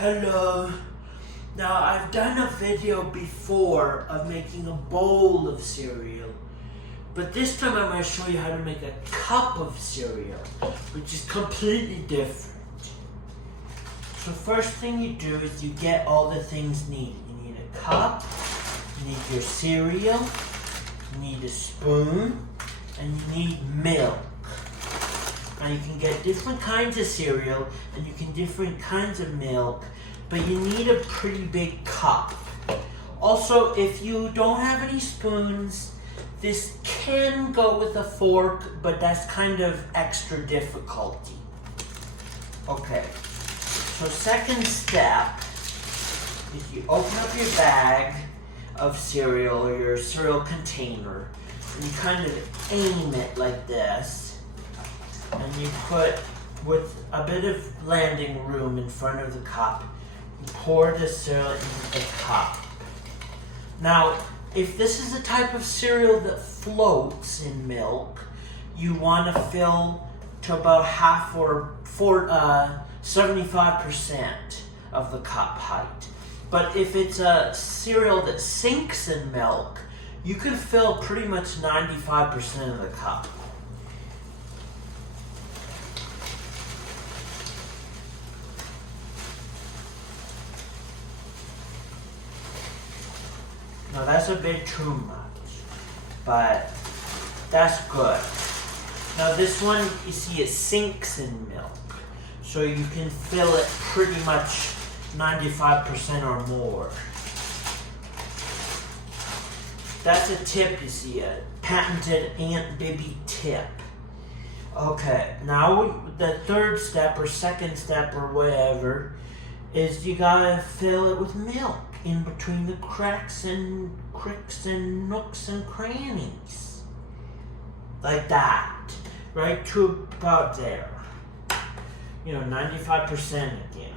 Hello. Now I've done a video before of making a bowl of cereal, but this time I'm going to show you how to make a cup of cereal, which is completely different. So first thing you do is you get all the things needed. You need a cup, you need your cereal, you need a spoon, and you need milk. Now you can get different kinds of cereal and you can different kinds of milk, but you need a pretty big cup. Also, if you don't have any spoons, this can go with a fork, but that's kind of extra difficulty. Okay, so second step is you open up your bag of cereal or your cereal container and you kind of aim it like this. And you put, with a bit of landing room in front of the cup, you pour the cereal into the cup. Now, if this is the type of cereal that floats in milk, you want to fill to about half or 75% of the cup height. But if it's a cereal that sinks in milk, you can fill pretty much 95% of the cup. Now that's a bit too much, but that's good. Now this one, you see it sinks in milk, so you can fill it pretty much 95% or more. That's a tip, you see, a patented AuntBibby tip. Okay, now the third step or second step or whatever is you gotta fill it with milk in between the cracks and cricks and nooks and crannies. Like that. Right to about there. 95% again.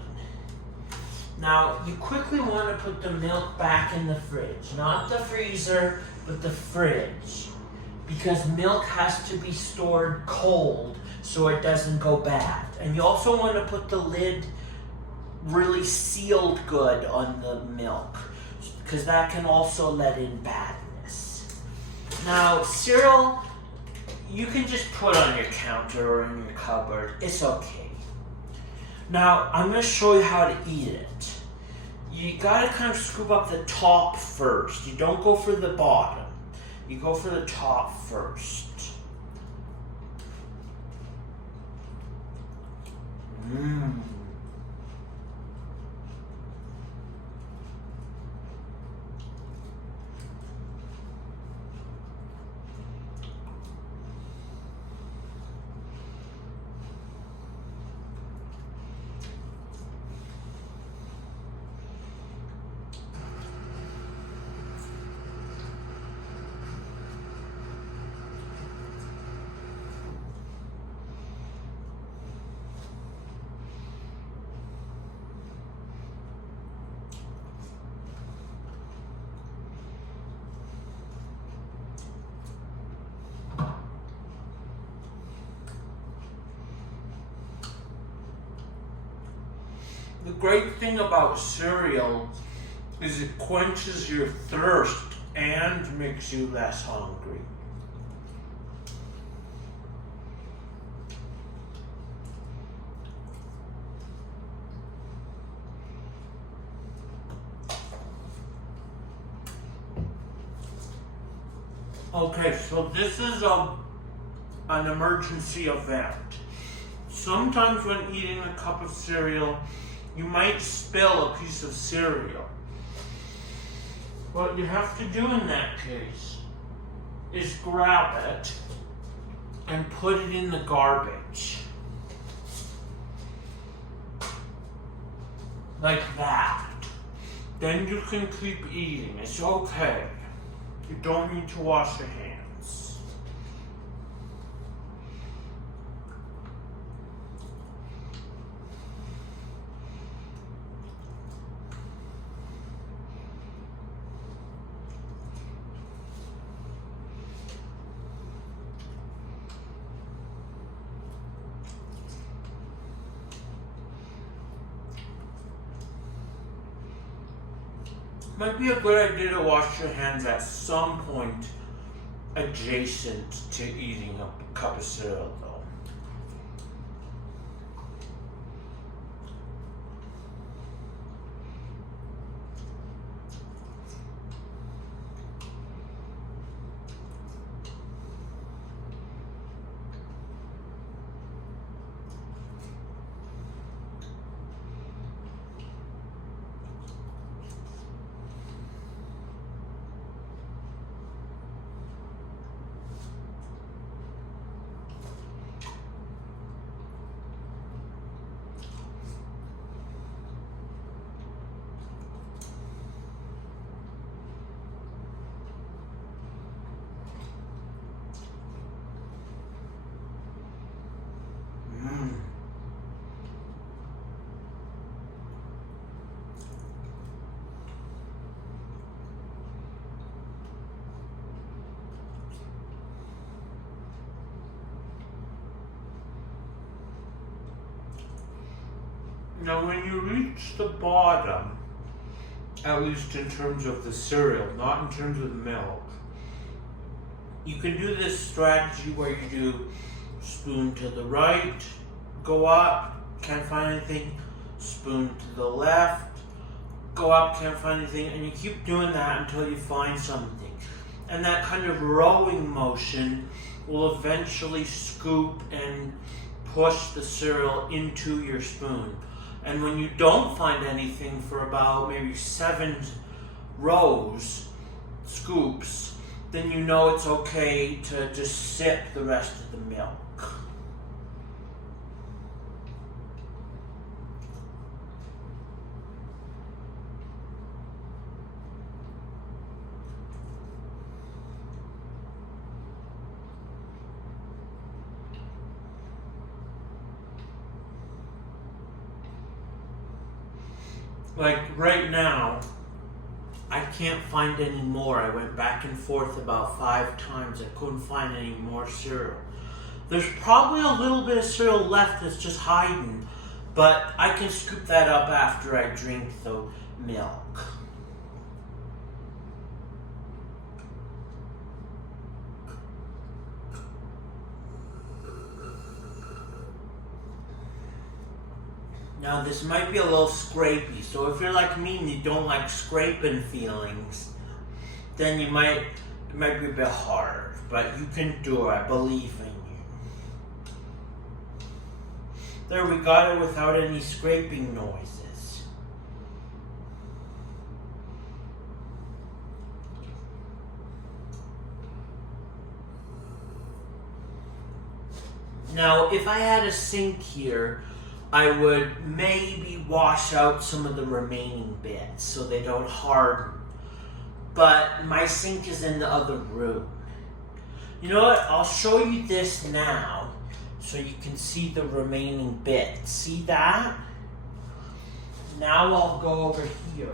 Now, you quickly want to put the milk back in the fridge. Not the freezer, but the fridge. Because milk has to be stored cold so it doesn't go bad. And you also want to put the lid really sealed good on the milk, because that can also let in badness. Now, cereal, you can just put on your counter or in your cupboard. It's okay. Now, I'm going to show you how to eat it. You got to kind of scoop up the top first. You don't go for the bottom. You go for the top first. The great thing about cereal is it quenches your thirst and makes you less hungry. Okay, so this is an emergency event. Sometimes when eating a cup of cereal, you might spill a piece of cereal. What you have to do in that case is grab it and put it in the garbage. Like that. Then you can keep eating. It's okay. You don't need to wash your hands. Might be a good idea to wash your hands at some point adjacent to eating a cup of cereal, though. Now when you reach the bottom, at least in terms of the cereal, not in terms of the milk, you can do this strategy where you do spoon to the right, go up, can't find anything, spoon to the left, go up, can't find anything, and you keep doing that until you find something. And that kind of rowing motion will eventually scoop and push the cereal into your spoon. And when you don't find anything for about maybe 7 rows, scoops, then you know it's okay to just sip the rest of the milk. Like right now, I can't find any more. I went back and forth about 5 times. I couldn't find any more cereal. There's probably a little bit of cereal left that's just hiding, but I can scoop that up after I drink the milk. Now this might be a little scrapey, so if you're like me and you don't like scraping feelings, then it might be a bit hard, but you can do it, I believe in you. There, we got it without any scraping noises. Now, if I had a sink here, I would maybe wash out some of the remaining bits so they don't harden. But my sink is in the other room. You know what? I'll show you this now so you can see the remaining bits. See that? Now I'll go over here.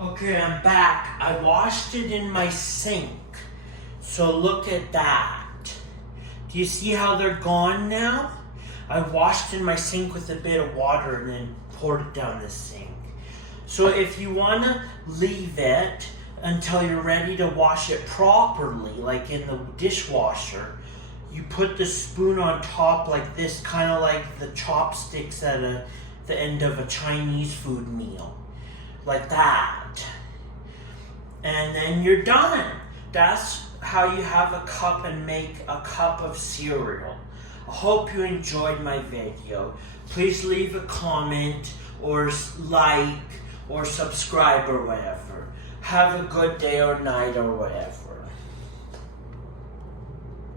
Okay, I'm back. I washed it in my sink. So look at that. Do you see how they're gone now? I washed in my sink with a bit of water and then poured it down the sink. So if you want to leave it until you're ready to wash it properly, like in the dishwasher, you put the spoon on top like this, kind of like the chopsticks at the end of a Chinese food meal. Like that. And then you're done. That's how you have a cup and make a cup of cereal. I hope you enjoyed my video. Please leave a comment or like or subscribe or whatever. Have a good day or night or whatever.